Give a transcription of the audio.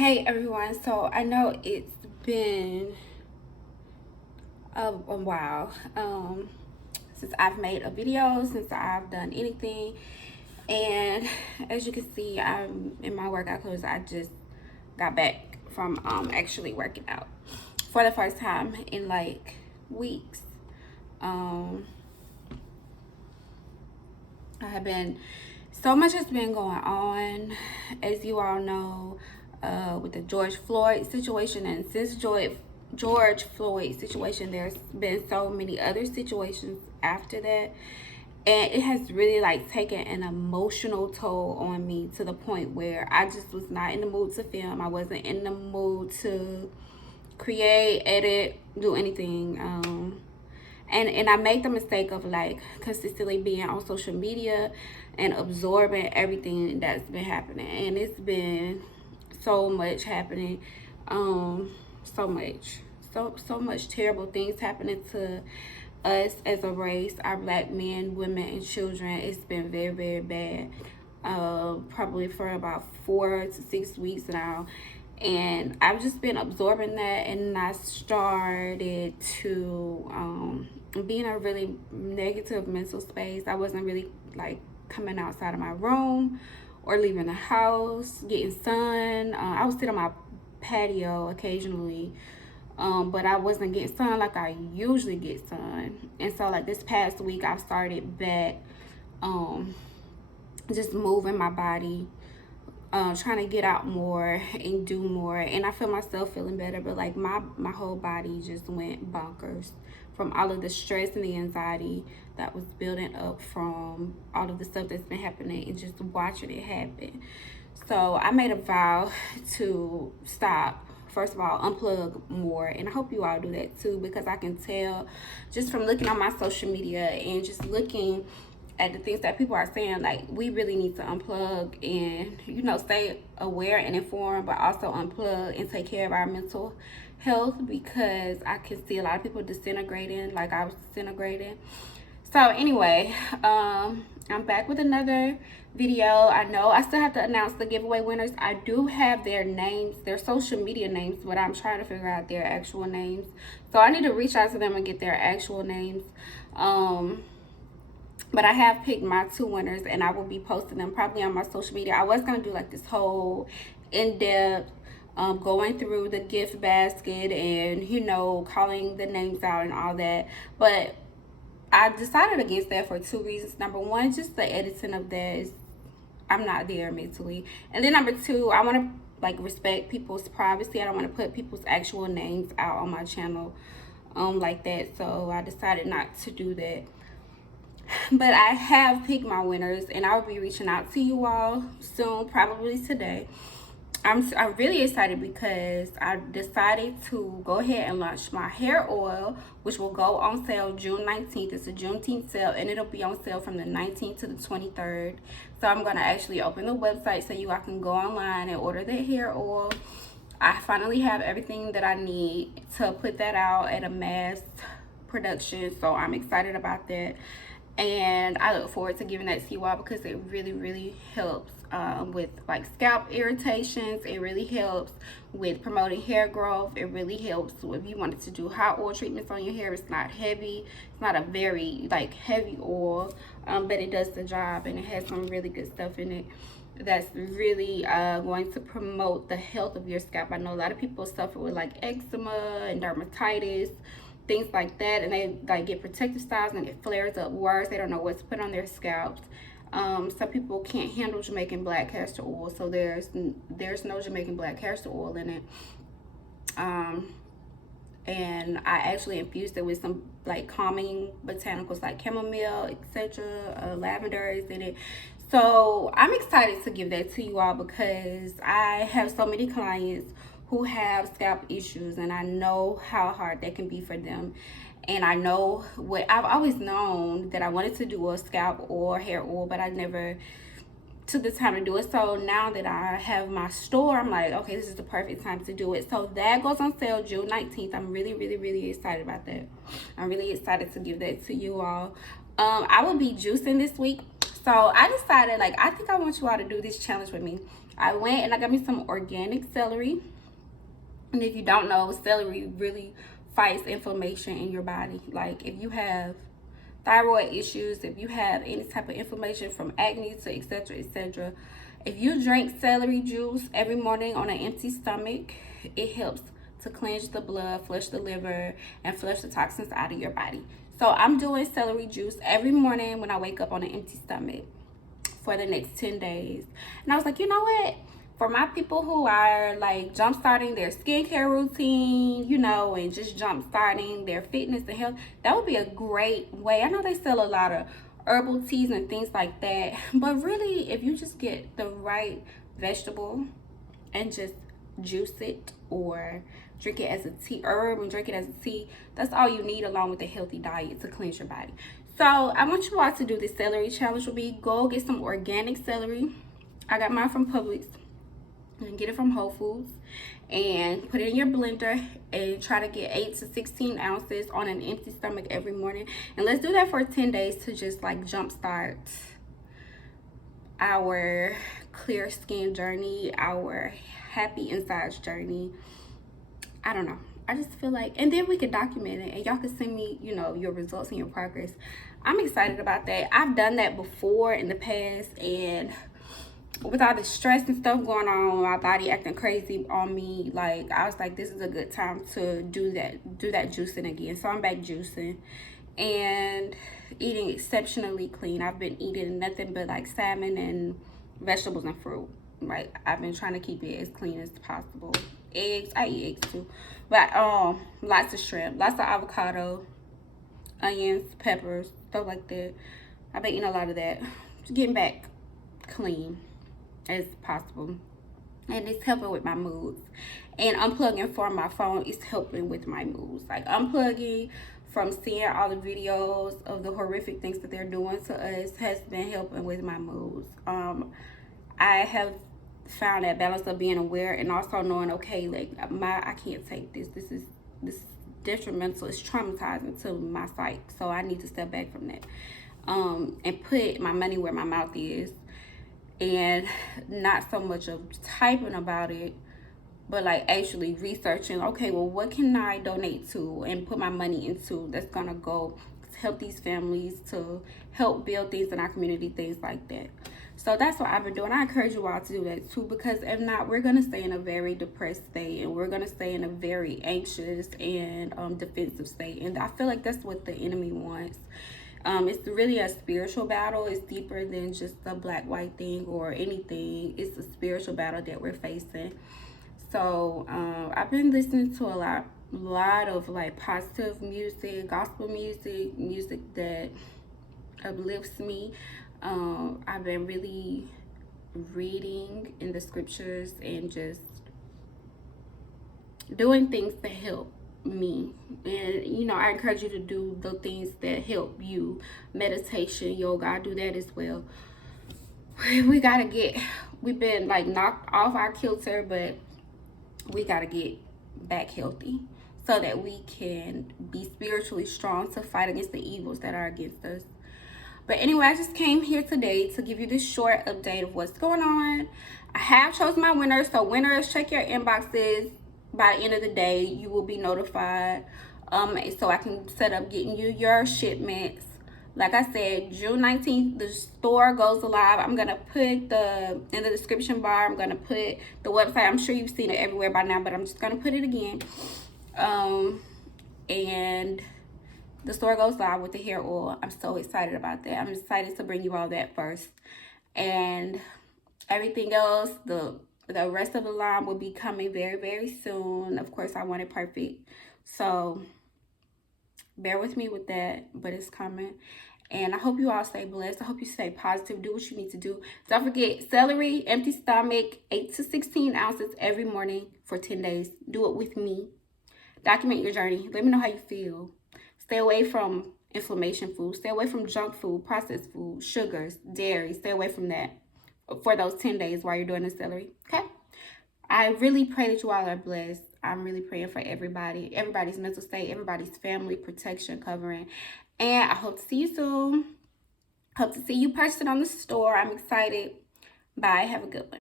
Hey everyone, so I know it's been a while since I've made a video, since I've done anything, and as you can see, I'm in my workout clothes. I just got back from actually working out for the first time in like weeks. I have been so much has been going on, as you all know, with the George Floyd situation, and since George Floyd situation, there's been so many other situations after that, and it has really like taken an emotional toll on me to the point where I just was not in the mood to film. I wasn't in the mood to create, edit, do anything. And I make the mistake of like consistently being on social media and absorbing everything that's been happening, and it's been so much happening, so much terrible things happening to us as a race, our black men, women, and children. It's been very, very bad, probably for about 4 to 6 weeks now, and I've just been absorbing that, and I started to be in a really negative mental space. I wasn't really like coming outside of my room or leaving the house, getting sun. I would sit on my patio occasionally, but I wasn't getting sun like I usually get sun. And so like this past week, I started back, just moving my body, trying to get out more and do more, and I feel myself feeling better, but like my whole body just went bonkers from all of the stress and the anxiety that was building up from all of the stuff that's been happening and just watching it happen. So I made a vow to stop, first of all, unplug more, and I hope you all do that too, because I can tell just from looking on my social media and just looking at the things that people are saying, like we really need to unplug and stay aware and informed, but also unplug and take care of our mental health, because I can see a lot of people disintegrating like I was disintegrating. So anyway, I'm back with another video. I know I still have to announce the giveaway winners. I do have their names, their social media names, but I'm trying to figure out their actual names, so I need to reach out to them and get their actual names. But I have picked my 2 winners, and I will be posting them probably on my social media. I was going to do like this whole in-depth going through the gift basket and, calling the names out and all that. But I decided against that for 2 reasons. Number one, just the editing of that is, I'm not there mentally. And then number 2, I want to like respect people's privacy. I don't want to put people's actual names out on my channel like that. So I decided not to do that. But I have picked my winners, and I'll be reaching out to you all soon, probably today. I'm really excited because I decided to go ahead and launch my hair oil, which will go on sale June 19th. It's a Juneteenth sale, and it'll be on sale from the 19th to the 23rd. So I'm going to actually open the website so you all can go online and order the hair oil. I finally have everything that I need to put that out at a mass production, so I'm excited about that. And I look forward to giving that to you all, because it really, really helps with like scalp irritations. It really helps with promoting hair growth. It really helps if you wanted to do hot oil treatments on your hair. It's not heavy. It's not a very like heavy oil, but it does the job, and it has some really good stuff in it that's really going to promote the health of your scalp. I know a lot of people suffer with like eczema and dermatitis, things like that, and they like get protective styles and it flares up worse. They don't know what to put on their scalps. Some people can't handle Jamaican black castor oil, so there's no Jamaican black castor oil in it. And I actually infused it with some like calming botanicals like chamomile, etc. Lavender is in it. So I'm excited to give that to you all, because I have so many clients who have scalp issues, and I know how hard that can be for them. And I know what I've always known, that I wanted to do a scalp or hair oil, but I never took the time to do it. So now that I have my store, I'm like, okay, this is the perfect time to do it. So that goes on sale June 19th. I'm really, really, really excited about that. I'm really excited to give that to you all. I will be juicing this week. So I decided, like, I think I want you all to do this challenge with me. I went and I got me some organic celery. And if you don't know, celery really fights inflammation in your body. Like if you have thyroid issues, if you have any type of inflammation from acne to etc., etc., if you drink celery juice every morning on an empty stomach, it helps to cleanse the blood, flush the liver, and flush the toxins out of your body. So I'm doing celery juice every morning when I wake up on an empty stomach for the next 10 days. And I was like, you know what? For my people who are like jump starting their skincare routine, you know, and just jump starting their fitness and health, that would be a great way. I know they sell a lot of herbal teas and things like that, but really, if you just get the right vegetable and just juice it or drink it as a tea, herb and drink it as a tea, that's all you need along with a healthy diet to cleanse your body. So I want you all to do this celery challenge with me. Go get some organic celery. I got mine from Publix. You can get it from Whole Foods, and put it in your blender and try to get 8 to 16 ounces on an empty stomach every morning. And let's do that for 10 days to just like jumpstart our clear skin journey, our happy insides journey. I don't know. I just feel like, and then we could document it and y'all can send me, you know, your results and your progress. I'm excited about that. I've done that before in the past, and with all the stress and stuff going on, my body acting crazy on me, like I was like, this is a good time to do that juicing again. So I'm back juicing and eating exceptionally clean. I've been eating nothing but like salmon and vegetables and fruit. Like I've been trying to keep it as clean as possible. Eggs, I eat eggs too, but lots of shrimp, lots of avocado, onions, peppers, stuff like that. I've been eating a lot of that, just getting back clean as possible. And it's helping with my moods. And unplugging from my phone is helping with my moods. Like unplugging from seeing all the videos of the horrific things that they're doing to us has been helping with my moods. I have found that balance of being aware and also knowing, okay, like I can't take this. This is detrimental. It's traumatizing to my psyche. So I need to step back from that. And put my money where my mouth is. And not so much of typing about it, but like actually researching, okay, well, what can I donate to and put my money into that's gonna go to help these families, to help build things in our community, things like that. So that's what I've been doing. I encourage you all to do that too, because if not, we're gonna stay in a very depressed state, and we're gonna stay in a very anxious and defensive state. And I feel like that's what the enemy wants. It's really a spiritual battle. It's deeper than just a black-white thing or anything. It's a spiritual battle that we're facing. So I've been listening to a lot of like positive music, gospel music, music that uplifts me. I've been really reading in the scriptures and just doing things to help me. And you know, I encourage you to do the things that help you. Meditation, yoga, I do that as well. We've been like knocked off our kilter, but we gotta get back healthy so that we can be spiritually strong to fight against the evils that are against us. But anyway, I just came here today to give you this short update of what's going on. I have chosen my winners, so winners, check your inboxes. By the end of the day, you will be notified, so I can set up getting you your shipments. Like I said, June 19th, the store goes live. I'm going to put in the description bar, I'm going to put the website. I'm sure you've seen it everywhere by now, but I'm just going to put it again. And the store goes live with the hair oil. I'm so excited about that. I'm excited to bring you all that first. And everything else, the rest of the line will be coming very, very soon. Of course, I want it perfect. So bear with me with that, but it's coming. And I hope you all stay blessed. I hope you stay positive. Do what you need to do. Don't forget, celery, empty stomach, 8 to 16 ounces every morning for 10 days. Do it with me. Document your journey. Let me know how you feel. Stay away from inflammation food. Stay away from junk food, processed food, sugars, dairy. Stay away from that for those 10 days while you're doing the celery. Okay? I really pray that you all are blessed. I'm really praying for everybody's mental state, everybody's family, protection, covering. And I hope to see you soon. Hope to see you purchasing on the store. I'm excited. Bye. Have a good one.